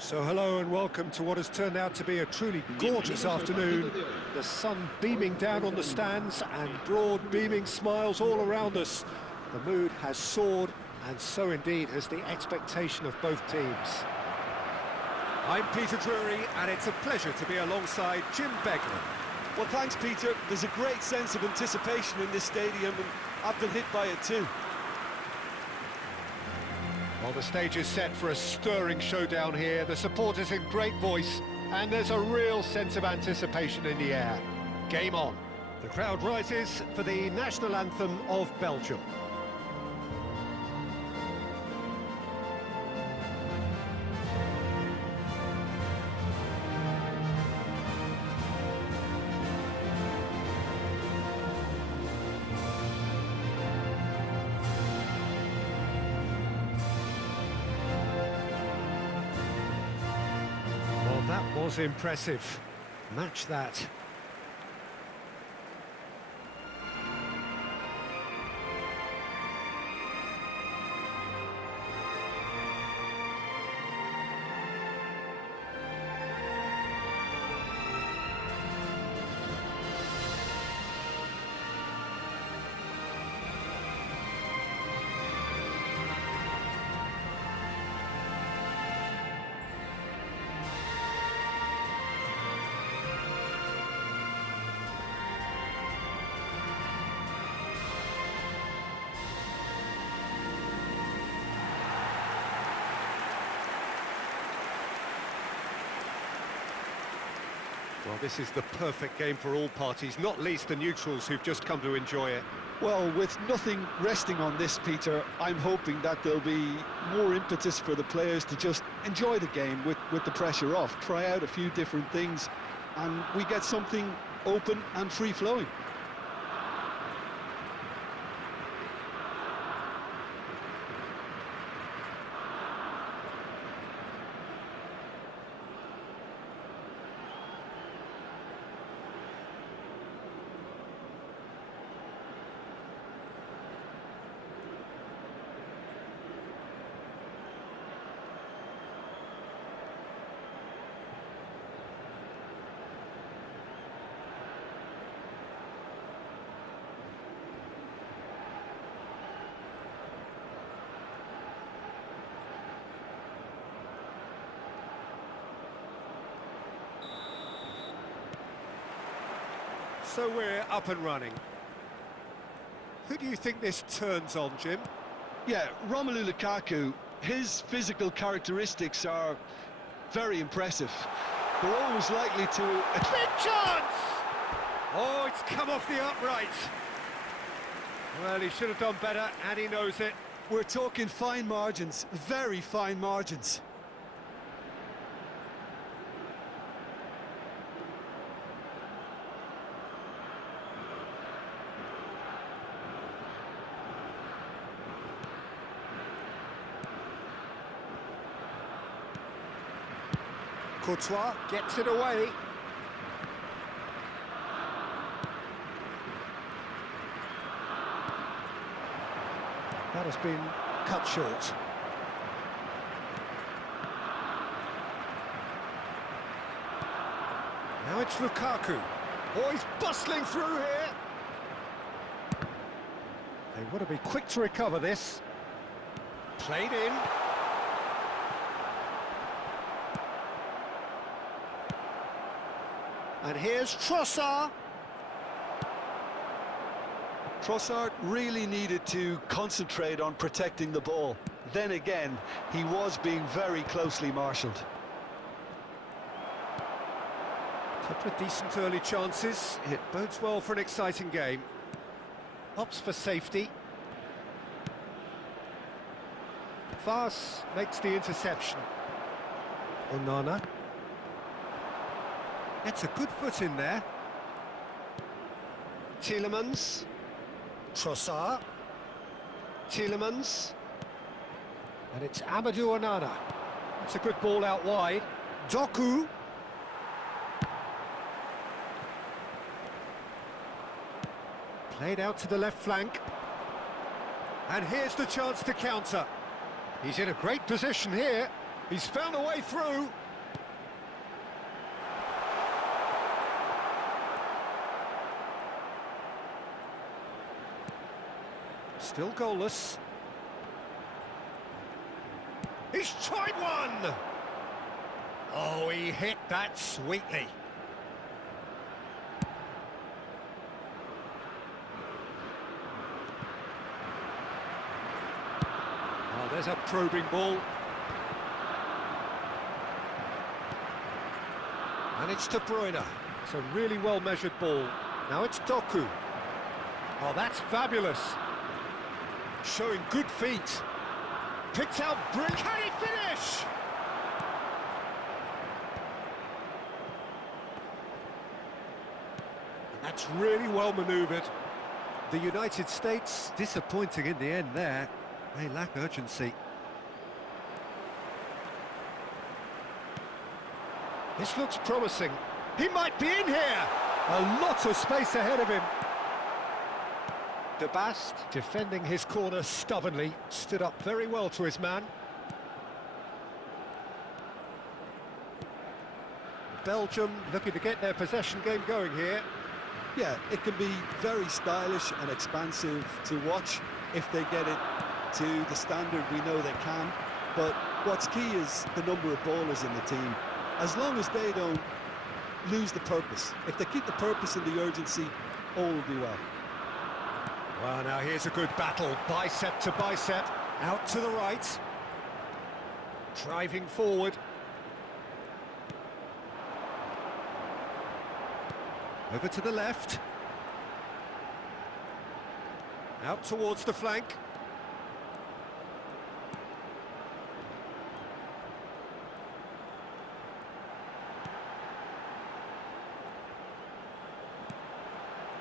So hello and welcome to what has turned out to be a truly gorgeous afternoon. The sun beaming down on the stands and broad beaming smiles all around us. The mood has soared, and so indeed has the expectation of both teams. I'm Peter Drury, and it's a pleasure to be alongside Jim Beglin. Well, thanks, Peter. There's a great sense of anticipation in this stadium, and I've been hit by it too. Well, the stage is set for a stirring showdown here. The supporters in great voice, and there's a real sense of anticipation in the air. Game on. The crowd rises for the national anthem of Belgium. That was impressive. Match that. Well, this is the perfect game for all parties, not least the neutrals who've just come to enjoy it. Well, with nothing resting on this, Peter, I'm hoping that there'll be more impetus for the players to just enjoy the game with the pressure off, try out a few different things, and we get something open and free-flowing. So we're up and running. Who do you think this turns on, Jim? Yeah, Romelu Lukaku, his physical characteristics are very impressive. They're always likely to... Big chance! Oh, it's come off the upright. Well, he should have done better, and he knows it. We're talking fine margins, very fine margins. Courtois gets it away. That has been cut short. Now it's Lukaku. Oh, he's bustling through here. They want to be quick to recover this. Played in. And here's Trossard. Trossard really needed to concentrate on protecting the ball. Then again, he was being very closely marshalled. Couple of decent early chances. It bodes well for an exciting game. Opts for safety. Fas makes the interception. Onana. That's a good foot in there. Tielemans. Trossard. Tielemans. And it's Amadou Onana. It's a good ball out wide. Doku. Played out to the left flank. And here's the chance to counter. He's in a great position here. He's found a way through. Still goalless. He's tried one! Oh, he hit that sweetly. Oh, there's a probing ball. And it's De Bruyne. It's a really well-measured ball. Now it's Doku. Oh, that's fabulous. Showing good feet. Picked out brilliant. Can he finish? And that's really well manoeuvred. The United States disappointing in the end there. They lack urgency. This looks promising. He might be in here. A lot of space ahead of him. De Bast, defending his corner stubbornly, stood up very well to his man. Belgium looking to get their possession game going here. Yeah, it can be very stylish and expansive to watch if they get it to the standard we know they can. But what's key is the number of ballers in the team. As long as they don't lose the purpose, if they keep the purpose and the urgency, all will be well. Well, now here's a good battle, bicep to bicep, out to the right, driving forward. Over to the left. Out towards the flank.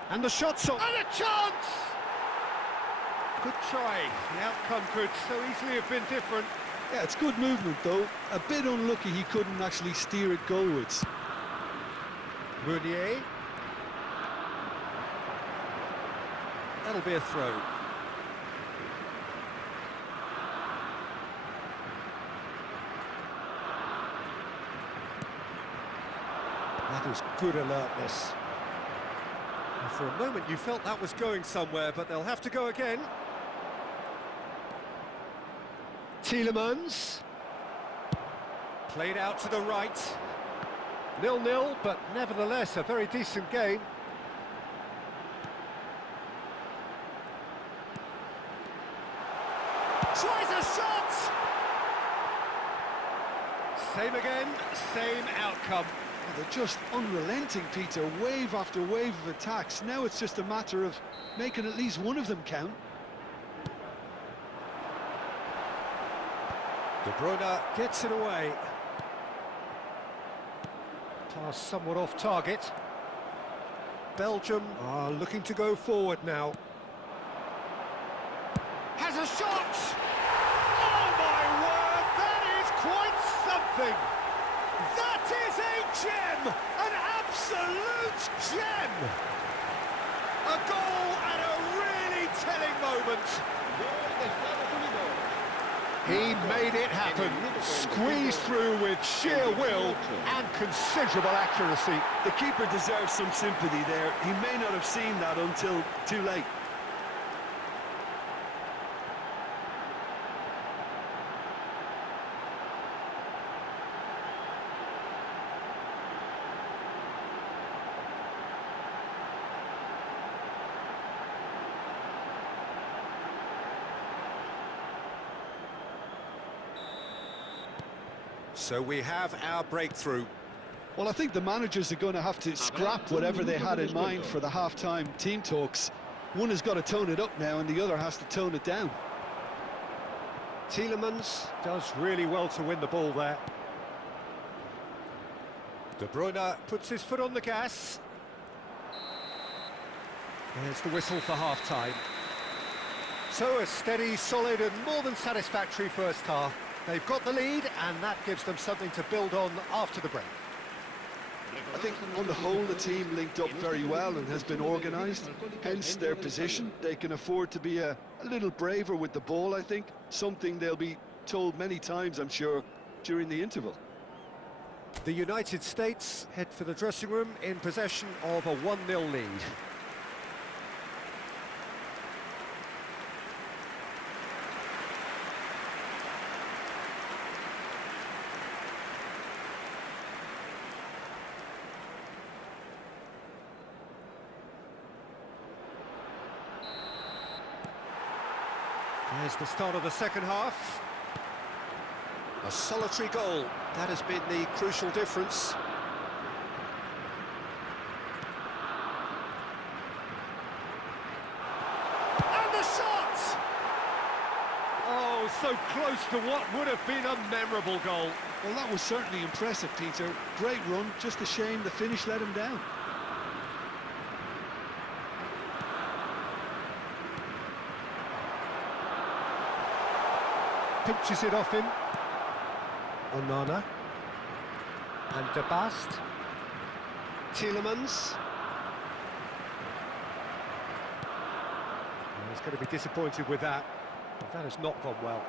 And the shot's on. And a chance! Good try. The outcome could so easily have been different. Yeah, it's good movement though. A bit unlucky he couldn't actually steer it goalwards. Meunier. That'll be a throw. That was good alertness. And for a moment you felt that was going somewhere, but they'll have to go again. Tielemans. Played out to the right. 0-0, but nevertheless a very decent game. Tries a shot! Same again, same outcome. They're just unrelenting, Peter, wave after wave of attacks. Now it's just a matter of making at least one of them count. De Bruyne gets it away. Pass somewhat off target. Belgium are looking to go forward now. Has a shot! Oh my word, that is quite something! That is a gem! An absolute gem! A goal at a really telling moment. He made it happen, squeezed through with sheer will and considerable accuracy. The keeper deserves some sympathy there. He may not have seen that until too late. So we have our breakthrough. Well, I think the managers are going to have to scrap whatever they had in mind for the half-time team talks. One has got to tone it up now and the other has to tone it down. Tielemans does really well to win the ball there. De Bruyne puts his foot on the gas. There's the whistle for half-time. So a steady, solid and more than satisfactory first half. They've got the lead and that gives them something to build on after the break. I think on the whole the team linked up very well and has been organised, hence their position. They can afford to be a little braver with the ball, I think, something they'll be told many times, I'm sure, during the interval. The United States head for the dressing room in possession of a 1-0 lead. There's the start of the second half. A solitary goal, that has been the crucial difference. And the shot! Oh, so close to what would have been a memorable goal. Well, that was certainly impressive, Peter. Great run, just a shame the finish let him down. Pinches it off him. Onana. And De Bast. Tielemans. He's going to be disappointed with that. That has not gone well.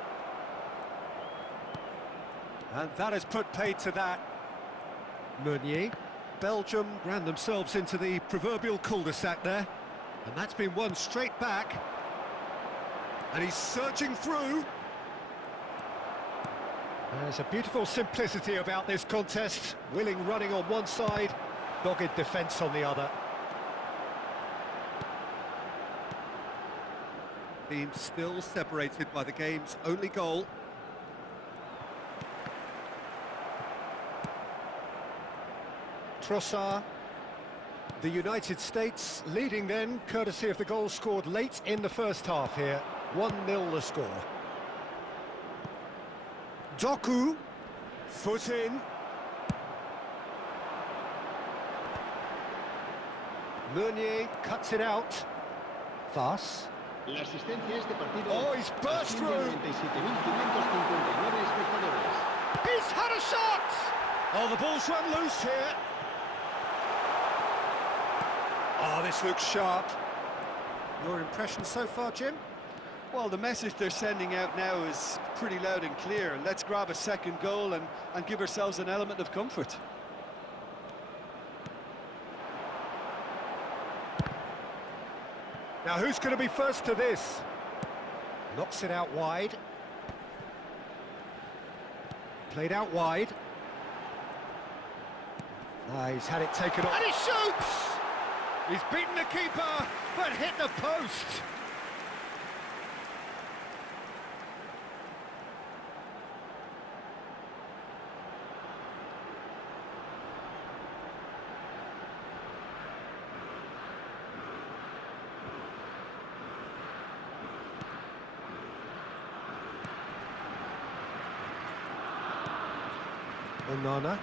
And that has put paid to that. Meunier. Belgium ran themselves into the proverbial cul-de-sac there. And that's been won straight back. And he's surging through. There's a beautiful simplicity about this contest. Willing running on one side, dogged defence on the other. Team still separated by the game's only goal. Trossard. The United States leading then, courtesy of the goal scored late in the first half here. 1-0 the score. Doku, foot in. Meunier cuts it out. Fass. Oh, he's burst through. He's had a shot! Oh, the ball's run loose here. Oh, this looks sharp. Your impression so far, Jim? Well, the message they're sending out now is pretty loud and clear. Let's grab a second goal and give ourselves an element of comfort. Now, who's going to be first to this? Knocks it out wide. Played out wide. He's had it taken off. And he shoots! He's beaten the keeper, but hit the post. Onana.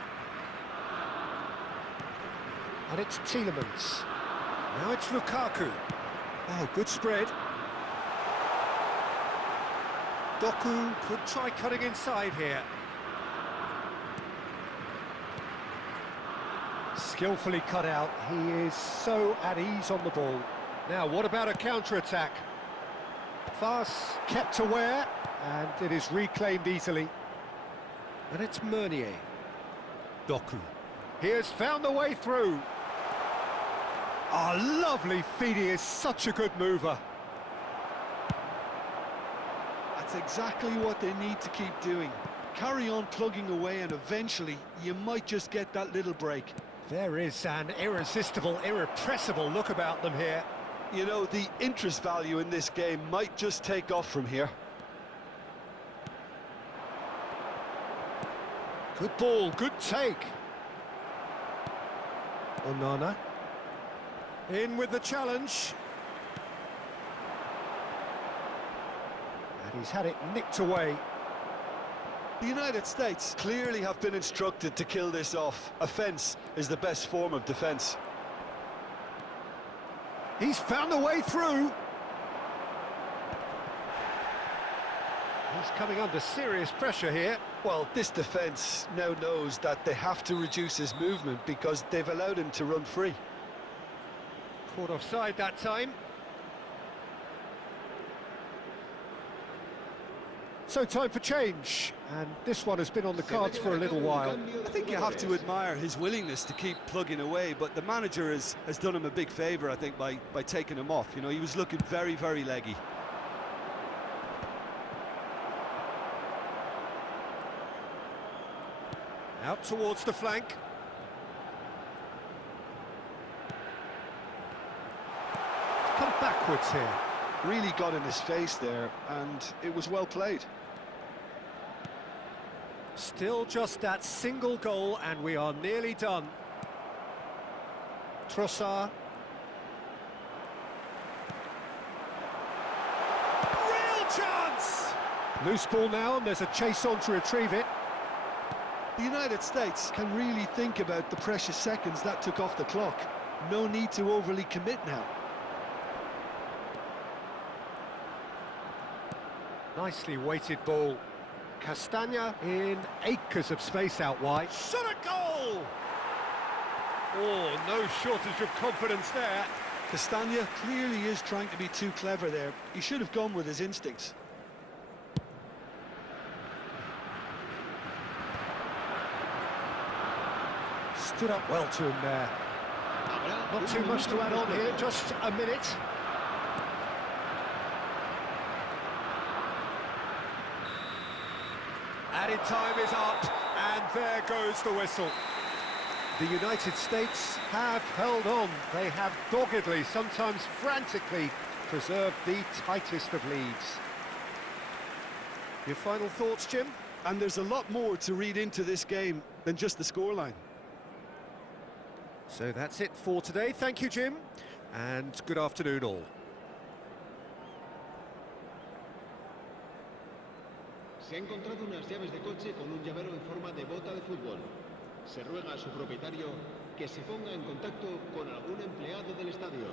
And it's Tielemans. Now it's Lukaku. Oh, good spread. Doku could try cutting inside here. Skillfully cut out. He is so at ease on the ball. Now, what about a counter-attack? Fass kept aware, and it is reclaimed easily. And it's Meunier. Doku. He has found the way through. Oh, lovely feed. He is such a good mover. That's exactly what they need to keep doing. Carry on plugging away and eventually you might just get that little break. There is an irresistible, irrepressible look about them here. You know, the interest value in this game might just take off from here. Good ball, good take. Onana. In with the challenge. And he's had it nicked away. The United States clearly have been instructed to kill this off. Offence is the best form of defence. He's found a way through. He's coming under serious pressure here. Well, this defence now knows that they have to reduce his movement because they've allowed him to run free. Caught offside that time. So time for change, and this one has been on the cards for a little while. I think you have to admire his willingness to keep plugging away, but the manager has done him a big favour, I think, by taking him off. You know, he was looking very, very leggy. Out towards the flank. Come backwards here. Really got in his face there, and it was well played. Still just that single goal, and we are nearly done. Trossard. Real chance! Loose ball now, and there's a chase on to retrieve it. The United States can really think about the precious seconds that took off the clock. No need to overly commit now. Nicely weighted ball. Castagna in acres of space out wide. Shot a goal! Oh, no shortage of confidence there. Castagna clearly is trying to be too clever there. He should have gone with his instincts. Stood up well to him there. Not too much to add on here, just a minute. Added time is up, and there goes the whistle. The United States have held on. They have doggedly, sometimes frantically, preserved the tightest of leads. Your final thoughts, Jim? And there's a lot more to read into this game than just the scoreline. So that's it for today. Thank you, Jim, and good afternoon all. Se ha encontrado unas llaves de coche con un llavero en forma de bota de fútbol. Se ruega a su propietario que se ponga en contacto con algún empleado del estadio.